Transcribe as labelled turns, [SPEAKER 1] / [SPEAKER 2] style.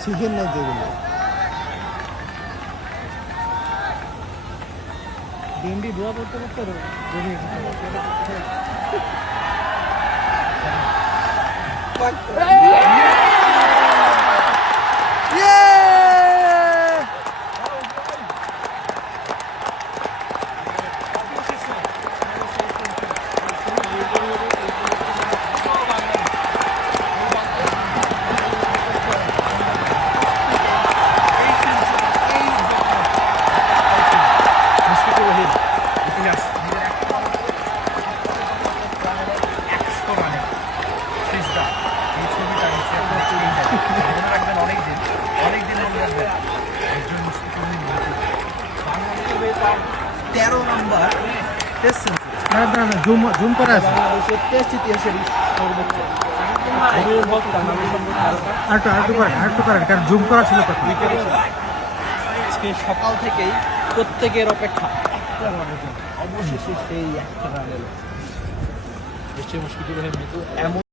[SPEAKER 1] শিখেন নাই যেগুলো
[SPEAKER 2] ডিএমডি দোয়া করতে করতে জমি তেরো নম্বর। টেস্ট
[SPEAKER 1] জুম জুম করা আছে
[SPEAKER 2] টেস্ট ইতিহাসের সর্বোচ্চ আমির হক বাংলাদেশ
[SPEAKER 1] আরেকটু আরেকটু করেন আরেকটু করেন কারণ জুম করা ছিল কথা
[SPEAKER 2] আজকে সকাল থেকেই প্রত্যেকের অপেক্ষা। অবশেষে সেই একটা রান এলো। নিশ্চয়ই মুশফিকুর রহিম কিন্তু এমন